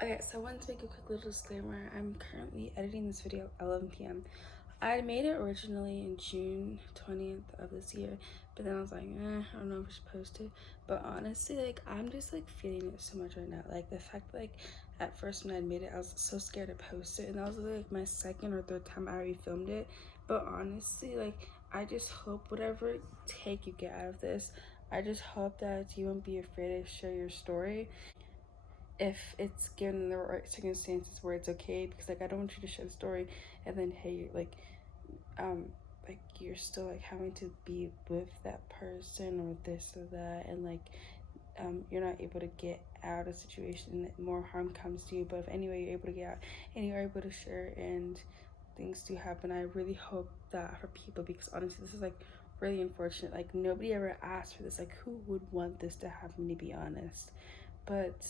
Okay, so I wanted to make a quick little disclaimer. I'm currently editing this video at 11 p.m. I made it originally in June 20th of this year, but then I was like, I don't know if I should post it. But honestly, like, I'm just like feeling it so much right now. Like, the fact that, like, at first when I made it, I was so scared to post it, and that was like my second or third time I already filmed it. But honestly, like, I just hope whatever take you get out of this, I just hope that you won't be afraid to share your story if it's given in the right circumstances where it's okay, because like I don't want you to share the story and then hey, um like you're still like having to be with that person or this or that, and like you're not able to get out of a situation and that more harm comes to you. But if anyway you're able to get out and you're able to share and things do happen, I really hope that for people, because honestly this is like really unfortunate. Like, nobody ever asked for this. Like, who would want this to happen, to be honest? But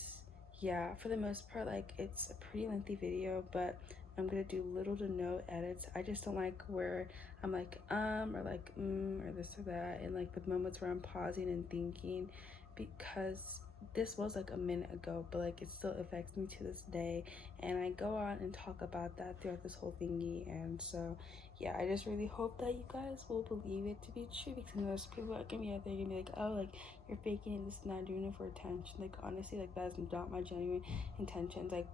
yeah, for the most part, like, it's a pretty lengthy video, but I'm gonna do little to no edits. I just don't like where I'm like or like or this or that, and like the moments where I'm pausing and thinking, because this was like a minute ago, but like it still affects me to this day, and I go on and talk about that throughout this whole thingy. And so yeah, I just really hope that you guys will believe it to be true, because most people are gonna be out there gonna be like, oh, like, you're faking it, this is not doing it for attention. Like, honestly, like, that is not my genuine intentions. Like,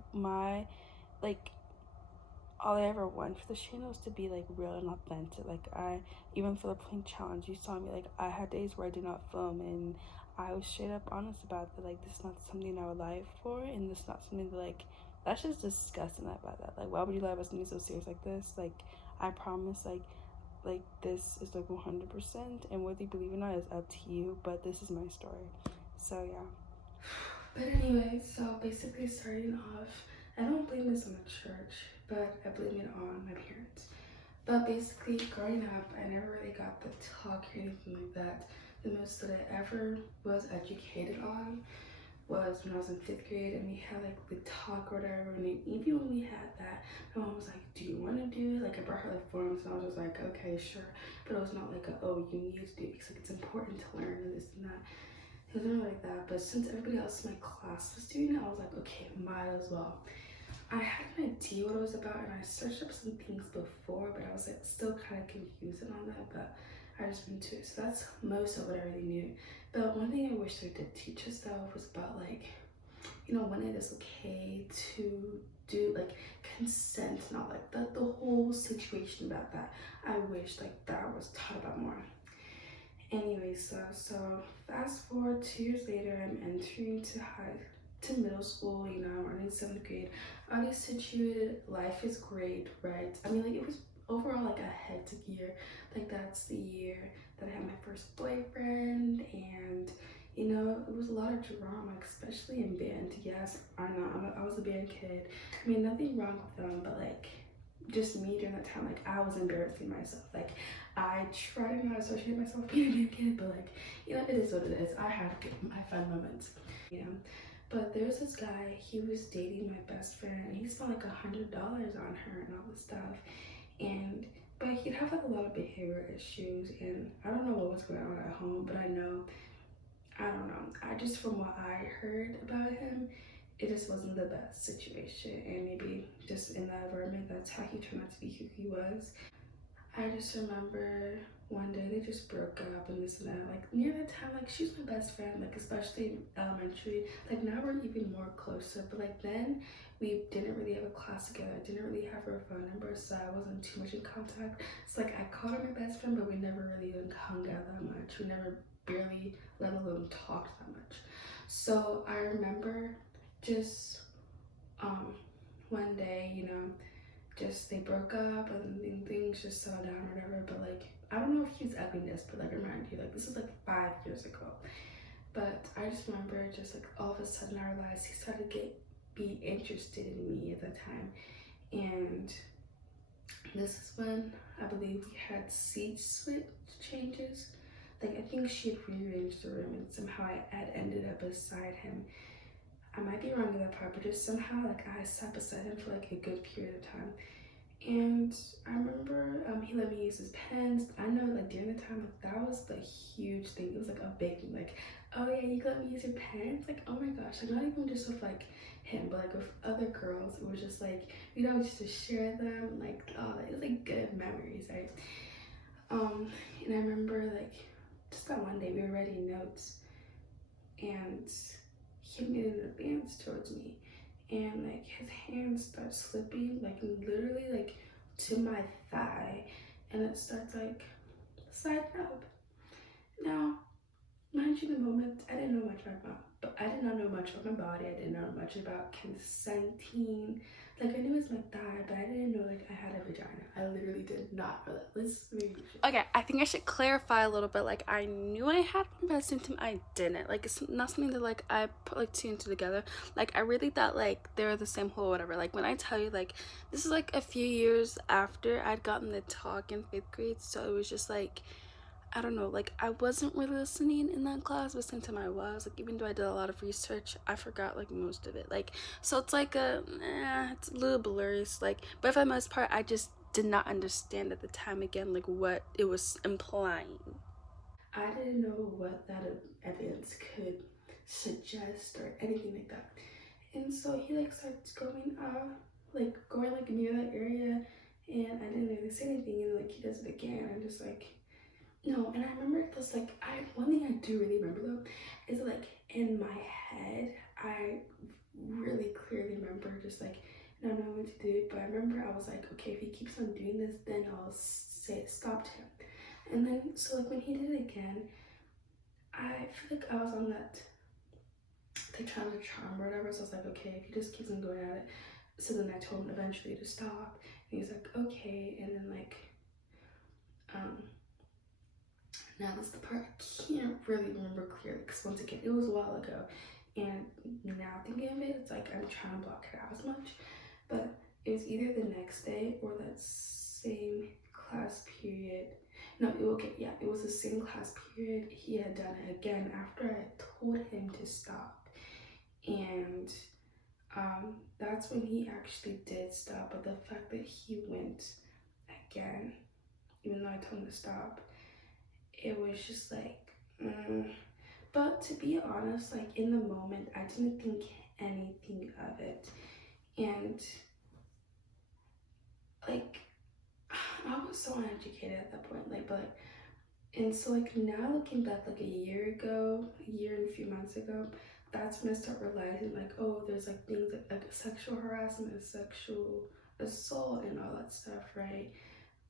like, all I ever want for this channel is to be like real and authentic. Like, I, even for the plank challenge, you saw me, like, I had days where I did not film, and I was straight up honest about that. Like, this is not something I would lie for, and this is not something that, like, that's just disgusting about that. Like, why would you lie about something so serious like this? Like, I promise, like this is like 100%, and whether you believe it or not is up to you, but this is my story. So yeah. But anyway, so basically starting off, I don't blame this on the church, but I blame it on my parents. But basically, growing up, I never really got the talk or anything like that. The most that I ever was educated on was when I was in 5th grade, and we had like the talk or whatever. And even when we had that, my mom was like, "Do you want to do it?" Like, I brought her the forms, and I was just like, "Okay, sure." But it was not like, "Oh, you need to do it," because like it's important to learn and this and that. It wasn't really like that. But since everybody else in my class was doing it, I was like, "Okay, might as well." I had an idea what it was about, and I searched up some things before, but I was like still kind of confused on that. But I just went to it. So that's most of what I really knew. But one thing I wish they did teach us though was about, like, when it is okay to do, like, consent and all, like the whole situation about that. I wish like that was taught about more. Anyway, so fast forward 2 years later, I'm entering to middle school. I'm in 7th grade. Already situated, life is great, right? I mean, like, it was overall like a hectic year. Like, that's the year that I had my first boyfriend, and it was a lot of drama, especially in band. Yes, I know, I was a band kid. I mean, nothing wrong with them, but like, just me during that time, like, I was embarrassing myself. Like, I try to not associate myself with being a band kid, but like, it is what it is. I had my fun moments. But there was this guy, he was dating my best friend, and he spent like $100 on her and all this stuff. And but he'd have like a lot of behavior issues, and I don't know what was going on at home, but I don't know. I just, from what I heard about him, it just wasn't the best situation, and maybe just in that environment, that's how he turned out to be who he was. I just remember one day they just broke up and this and that. Like, near that time, like, she's my best friend, like, especially in elementary. Like, now we're even more closer, but like then we didn't really have a class together. I didn't really have her phone number, so I wasn't too much in contact. It's like I called her my best friend, but we never really like hung out that much. We never barely, let alone talked that much. So I remember just one day, just they broke up, and then things just settled down or whatever. But like, I don't know if he was ugliness, but like, remind you, like, this is like 5 years ago. But I just remember just like all of a sudden I realized he started to be interested in me at that time. And this is when I believe we had seat switch changes. Like, I think she had rearranged the room, and somehow I had ended up beside him. I might be wrong in that part, but just somehow, like, I sat beside him for like a good period of time. And I remember he let me use his pens. I know, like, during the time, like, that was the huge thing. It was like a big, like, oh yeah, you let me use your pens? Like, oh my gosh, like not even just with like him, but like with other girls. It was just like, you know, just to share them, like, oh, it was like good memories, right? Um, and I remember like just that one day we were writing notes and he made an advance towards me and like his hand starts slipping like literally like to my thigh and it starts like sliding up. Now, mind you, the moment I didn't know much about, but I did not know much about my body. I didn't know much about consenting. Like I knew it was my thigh, but I didn't know like I had a vagina. I literally did not know that. Let's maybe. Okay, I think I should clarify a little bit. Like I knew I had one, but at the same time I didn't. Like it's not something that like I put like two and two together. Like I really thought like they were the same hole, or whatever. Like when I tell you, like this is like a few years after I'd gotten the talk in 5th grade, so it was just like I don't know, like I wasn't really listening in that class, but same time I was. Like even though I did a lot of research, I forgot like most of it. Like so it's like it's a little blurry. It's like, but for the most part, I just did not understand at the time again like what it was implying. I didn't know what that evidence could suggest or anything like that. And so he like starts going like going like near that area, and I didn't really say anything, and like he does it again. I'm just like no, and I remember this like one thing I do really remember though is like in my head I really clearly remember just like I don't know what to do, but I remember I was like, okay, if he keeps on doing this, then I'll say stop to him. And then so like when he did it again, I feel like I was on that like trying to charm or whatever. So I was like, okay, if he just keeps on going at it. So then I told him eventually to stop, and he's like, okay, and then like um now this is the part I can't really remember clearly because once again, it was a while ago. And now thinking of it, it's like I'm trying to block it out as much. But it was either the next day or that same class period. No, it was the same class period. He had done it again after I told him to stop. And that's when he actually did stop. But the fact that he went again, even though I told him to stop, it was just like, but to be honest, like in the moment, I didn't think anything of it. And like, I was so uneducated at that point. Like, but, and so like now looking back like a year and a few months ago, that's when I start realizing like, oh, there's like things like sexual harassment and sexual assault and all that stuff, right?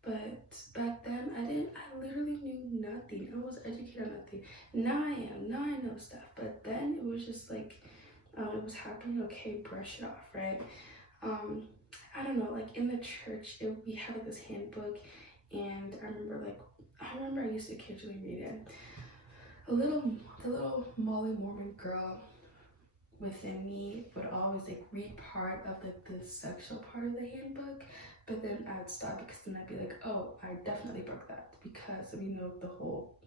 But back then, I literally knew nothing. I was educated on nothing. Now I am. Now I know stuff. But then it was just like, it was happening. Okay, brush it off, right? Um, I don't know. Like in the church, we had like this handbook, and I remember I used to occasionally read it. The little Molly Mormon girl within me would always like read part of the sexual part of the handbook, but then I'd stop because then I'd be like, oh, I definitely broke that because of the whole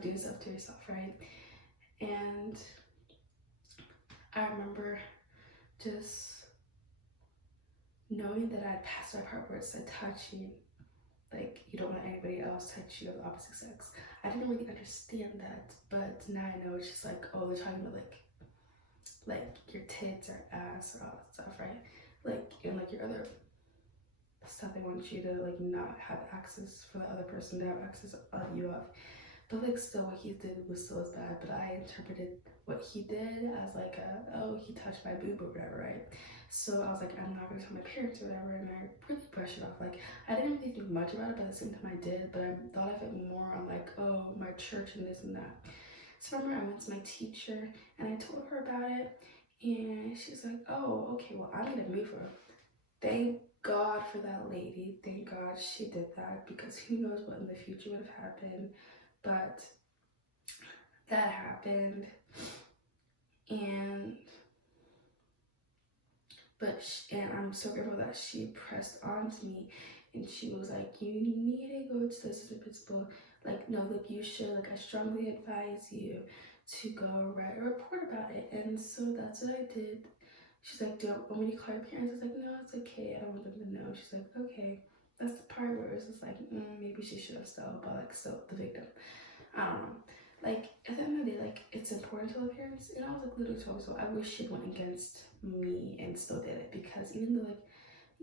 doing stuff to yourself, right? And I remember just knowing that I'd passed that part where it said touching, like you don't want anybody else touch you of the opposite sex. I didn't really understand that, but now I know it's just like, oh, they're talking about like your tits or ass or all that stuff, right? Like and like your other stuff they want you to like not have access for the other person to have access of you of. But like still what he did was still as bad, but I interpreted what he did as like oh, he touched my boob or whatever, right? So I was like, I'm not gonna tell my parents or whatever, and I really brushed it off. Like I didn't really think much about it, but at the same time I did, but I thought of it more on like, oh, my church and this and that. So I remember I went to my teacher and I told her about it, and she's like, oh, okay, well I'm gonna move her. Thank God for that lady. Thank God she did that because who knows what in the future would have happened. But that happened, and and I'm so grateful that she pressed on to me, and she was like, "You need to go to the assistant principal. Like, no, like you should. Like, I strongly advise you to go write a report about it." And so that's what I did. She's like, "Do you want me to call your parents?" I was like, "No, it's okay. I don't want them to know." She's like, "Okay." That's the part where it's just like, maybe she should have still, but like still the victim. I don't know. like at the end of the day, like it's important to love parents. And I was like literally 12 years old. I wish she'd went against me and still did it, because even though like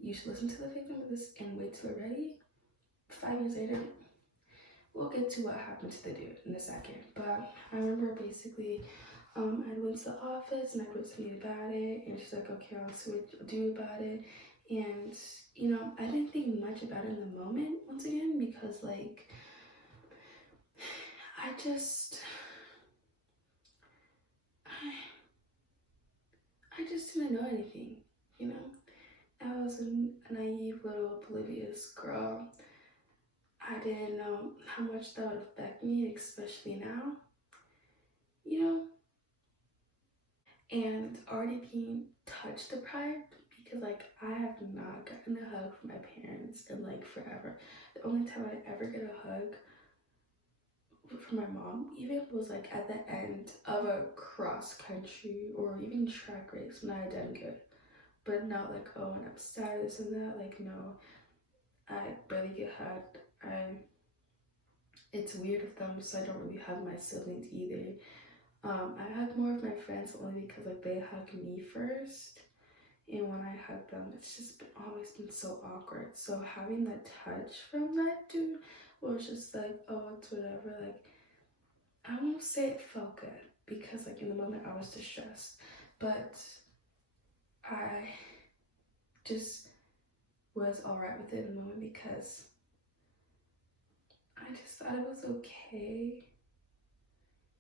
you should listen to the victim of this and wait till they're ready, 5 years later, we'll get to what happened to the dude in a second. But I remember basically, I went to the office and I wrote something about it, and she's like, okay, I'll see what you'll do about it. And you know, I didn't think much about it in the moment, once again, because like I just I just didn't know anything, you know. I was a naive little oblivious girl. I didn't know how much that would affect me, especially now, you know. And already being touch deprived, because like I have not gotten a hug from my parents in like forever. The only time I ever get a hug from my mom even was like at the end of a cross country or even track race when I had done good. But not like, oh, when I'm sad, this and that. Like, no, I barely get hugged. It's weird with them, so I don't really hug my siblings either. I hug more of my friends only because like they hug me first, and when I hug them, it's just always been so awkward. So having that touch from that dude was just like, oh, it's whatever. Like, I won't say it felt good, because like in the moment I was distressed, but I just was alright with it in the moment, because I just thought it was okay,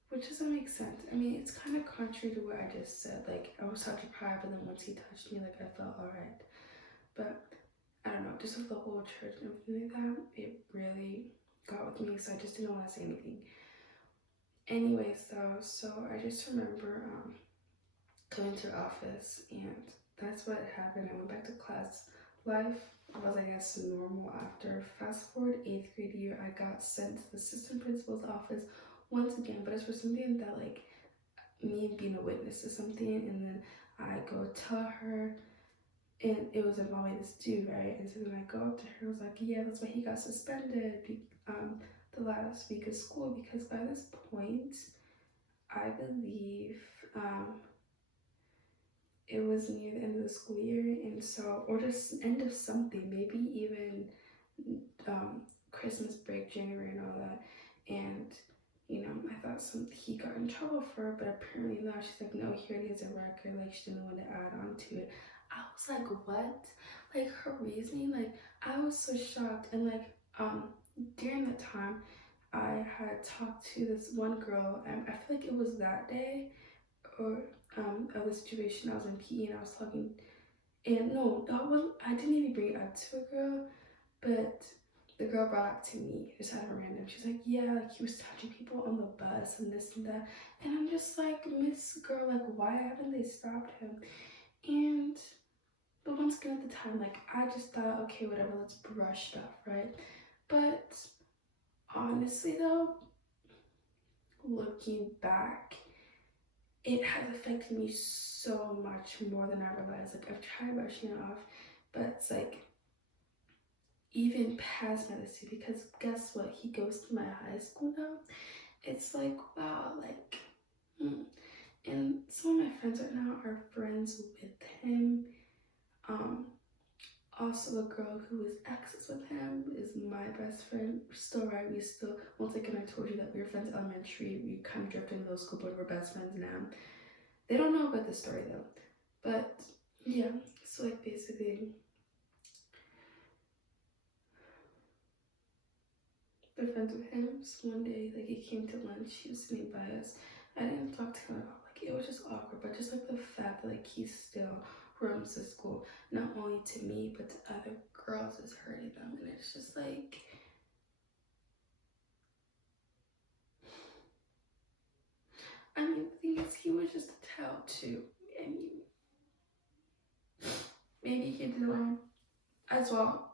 which doesn't make sense. I mean, it's kind of contrary to what I just said. Like, I was such a pride, but then once he touched me, like, I felt alright. But I don't know, just with the whole church and everything like that, it really got with me, so I just didn't want to say anything. Anyways, though, so I just remember going to the office, and that's what happened. I went back to class. Life was, I guess, normal after. Fast forward 8th grade year, I got sent to the assistant principal's office once again, but it's for something that, like, me being a witness to something, and then I go tell her, and it was involving this dude, right? And so then I go up to her, I was like, yeah, that's why he got suspended the last week of school, because by this point, I believe it was near the end of the school year, and so, or just end of something, maybe even Christmas break, January, and all that. And you know, I thought he got in trouble for it, but apparently not. She's like, no, he already has a record. Like, she didn't want to add on to it. I was like, what? Like, her reasoning, like, I was so shocked. And like, during the time, I had talked to this one girl, and I feel like it was that day, or of the situation. I was in PE and I was talking, and no, that was, I didn't even bring it up to a girl, but the girl brought up to me just out of random. She's like, yeah, like he was touching people on the bus and this and that. And I'm just like, Miss Girl, like, why haven't they stopped him? And but once again at the time, like, I just thought, okay, whatever, let's brush stuff, right? But honestly though, looking back, it has affected me so much more than I realized. Like, I've tried brushing it off, but it's like even past medicine, because guess what? He goes to my high school now. It's like, wow, like, and some of my friends right now are friends with him. Also, the girl who is exes with him is my best friend. We're still right. We still, once again, I told you that we were friends elementary. We kind of drifted into middle school, but we're best friends now. They don't know about this story though. But yeah, so like basically, we're friends with him. So one day, like he came to lunch, he was sitting by us. I didn't talk to him at all. Like it was just awkward, but just like the fact that like he still roams the school, not only to me but to other girls, is hurting them, and it's just like. I mean, the thing is, he was just a tell too. I mean, maybe he did wrong as well.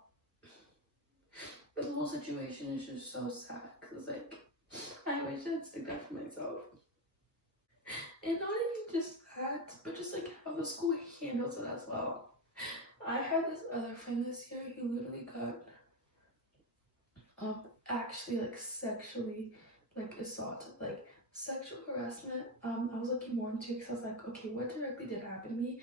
But the whole situation is just so sad, because like, I wish I'd stick up for myself. And not even just that, but just like how the school handles it as well. I had this other friend this year who literally got actually like sexually like assaulted. Like sexual harassment, I was looking more into because I was like, okay, what directly did happen to me?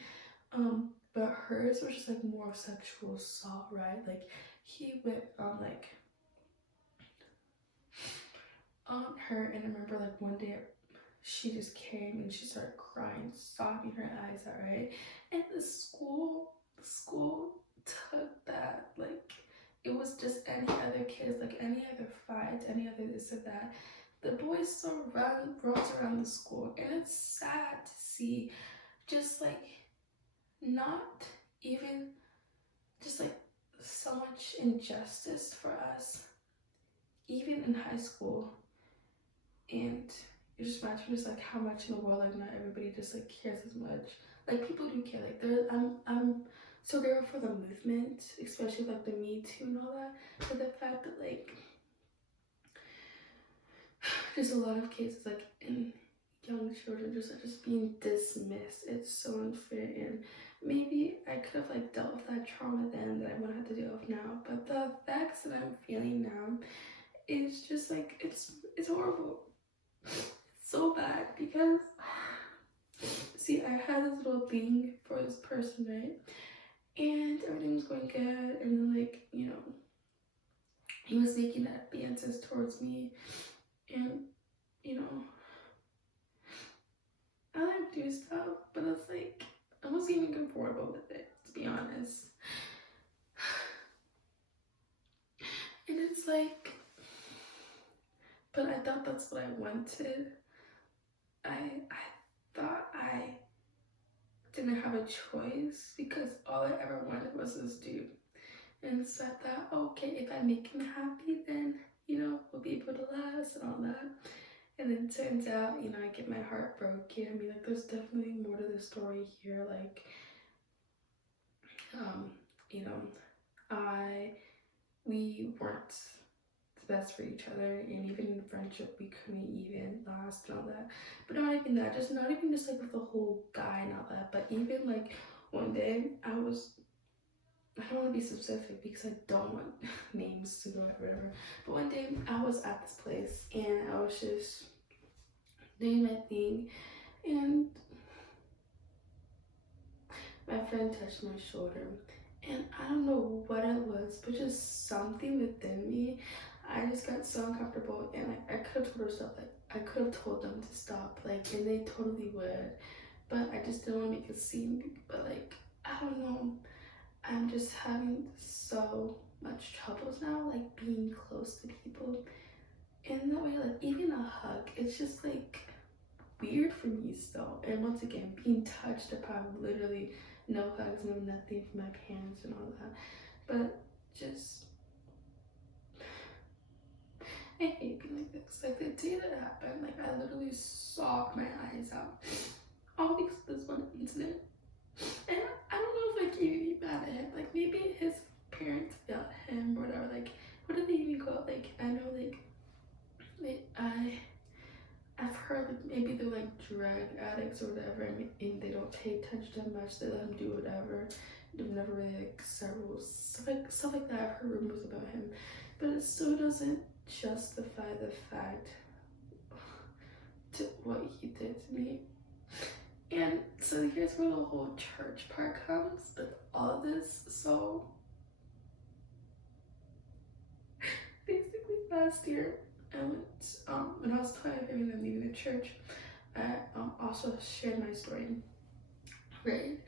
But hers was just like more of sexual assault, right? Like he went on her, and I remember like one day she just came and she started crying, sobbing her eyes out, right? And the school took that like it was just any other kids, like any other fight, any other this or that. The boys still runs around the school, and it's sad to see just like not even just like so much injustice for us, even in high school. And it just reminds me just like how much in the world like not everybody just like cares as much. Like people do care. Like I'm so grateful for the movement, especially like the Me Too and all that. But the fact that like there's a lot of cases like in young children just like just being dismissed. It's so unfair, and maybe I could have like dealt with that trauma then that I wouldn't have to deal with now. But the effects that I'm feeling now is just like it's horrible. So bad because see, I had this little thing for this person, right? And everything was going good, and then like, he was making advances towards me, and I like do stuff, but it's like I wasn't even comfortable with it, to be honest. And it's like, but I thought that's what I wanted. I thought I didn't have a choice because all I ever wanted was this dude. And so I thought, okay, if I make him happy, then, we'll be able to last and all that. And then it turns out, I get my heart broken. I mean, like, there's definitely more to the story here. Like, you know, we weren't the best for each other, and even in friendship, we couldn't even last and all that. But not even that, not even just like with the whole guy and all that, but even like one day I don't want to be specific because I don't want names to go out, whatever. But one day I was at this place and I was just doing my thing, and my friend touched my shoulder. And I don't know what it was, but just something within me. I just got so uncomfortable, and like I could have told her stuff, like I could have told them to stop, like, and they totally would. But I just didn't want to make a scene. But like, I don't know. I'm just having so much troubles now, like being close to people. In that way, like even a hug, it's just like weird for me still. And once again, being touched upon, literally no hugs, no nothing from my parents and all that. But just, I hate being like this. Like the day that it happened, like I literally sobbed my eyes out. All because of this one incident. And I don't know if I can even be mad at him. Like maybe his parents failed him or whatever. Like what did they even call it? Like I know like I've heard that maybe they're like drug addicts or whatever, and they don't pay attention to them much. They let him do whatever. They've never really like several stuff like that. I've heard rumors about him, but it still doesn't justify the fact to what he did to me. And so here's where the whole church part comes with all of this. So basically last year I went, when I was telling him I'm leaving the church, I also shared my story, right?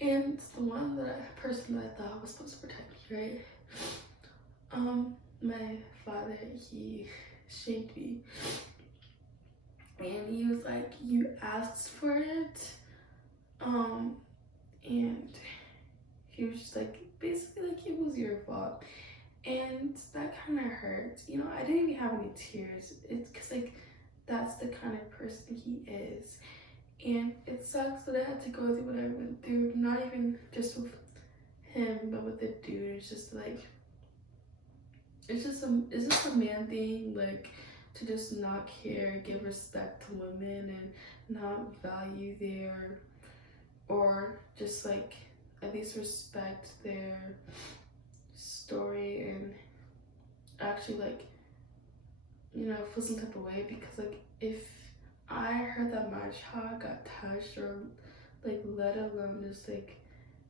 And the person that I thought was supposed to protect me, right? My father, he shamed me, and he was like, "You asked for it," and he was just like, basically like it was your fault. And that kind of hurt. I didn't even have any tears. It's because like that's the kind of person he is. And it sucks that I had to go through what I went through, not even just with him, but with the dude. It's just like, it's just a man thing, like to just not care, give respect to women, and not value their, or just like at least respect their story, and actually like feel some type of way. Because like if I heard that my child got touched, or like let alone just like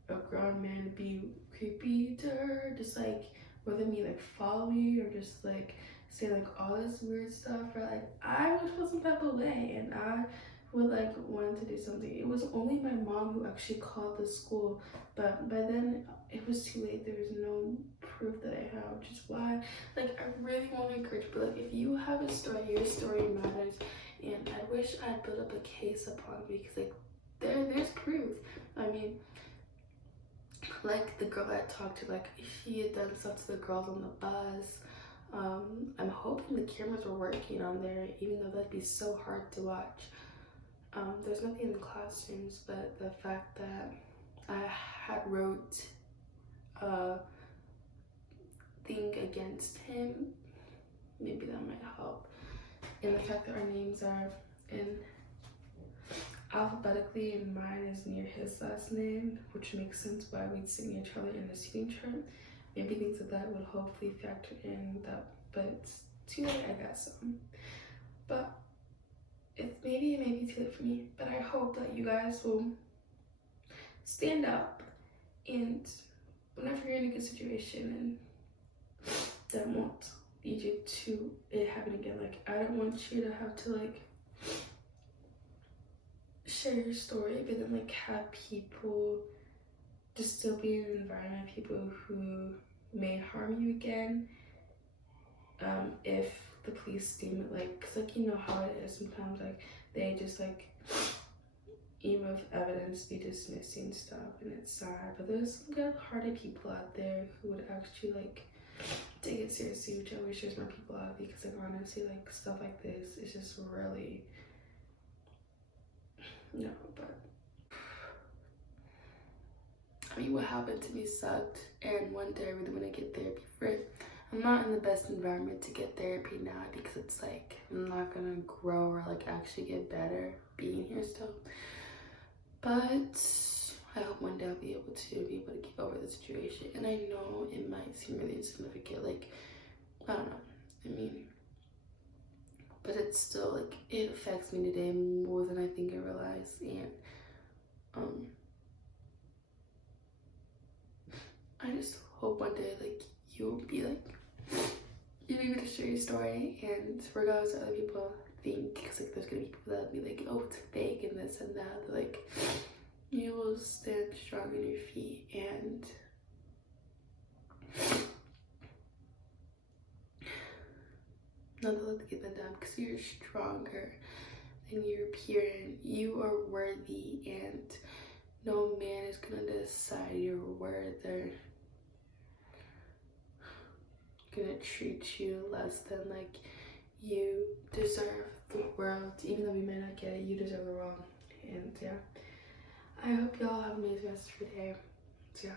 a grown man be creepy to her, just like whether me like follow you or just like say like all this weird stuff, or like I would feel some type of way and I would like want to do something. It was only my mom who actually called the school, but by then it was too late. There was no proof that I have, which is why like I really want to encourage, but like if you have a story, your story matters, and I wish I'd built up a case upon me, because like there's proof. I mean, like the girl I talked to, like she had done stuff to the girls on the bus. I'm hoping the cameras were working on there, even though that'd be so hard to watch. There's nothing in the classrooms, but the fact that I had wrote a thing against him, maybe that might help. And the fact that our names are in alphabetically and mine is near his last name, which makes sense why we'd sit near each other in the seating chart. Maybe things like that would hopefully factor in that, but it's too late, I guess. But it may be too late for me, but I hope that you guys will stand up, and whenever you're in a good situation, and that won't lead you to it happen again. Like I don't want you to have to like share your story, but then like have people just still be in an environment of people who may harm you again, if the police deem it like, cause like you know how it is sometimes, like they just like even with evidence be dismissing stuff, and it's sad, but there's some good-hearted people out there who would actually like take it seriously, which I wish there's more people out, because like honestly like stuff like this is just really no. But I mean, what happened to me sucked, and one day I really want to get therapy for it. I'm not in the best environment to get therapy now, because it's like I'm not gonna grow or like actually get better being here still. But I hope one day I'll be able to get over the situation. And I know it might seem really insignificant, like I don't know. I mean, but it's still like it affects me today more than I think I realize, and I just hope one day like you'll be able to share your story, and regardless of other people think, because like there's gonna be people that'll be like, oh, it's fake and this and that, but like you will stand strong on your feet, and not to let get that down, because you're stronger than your peer, and you are worthy, and no man is gonna decide your worth or gonna treat you less than like you deserve the world. Even though we may not get it, you deserve the world. And yeah, I hope y'all have an amazing rest of your day. So yeah.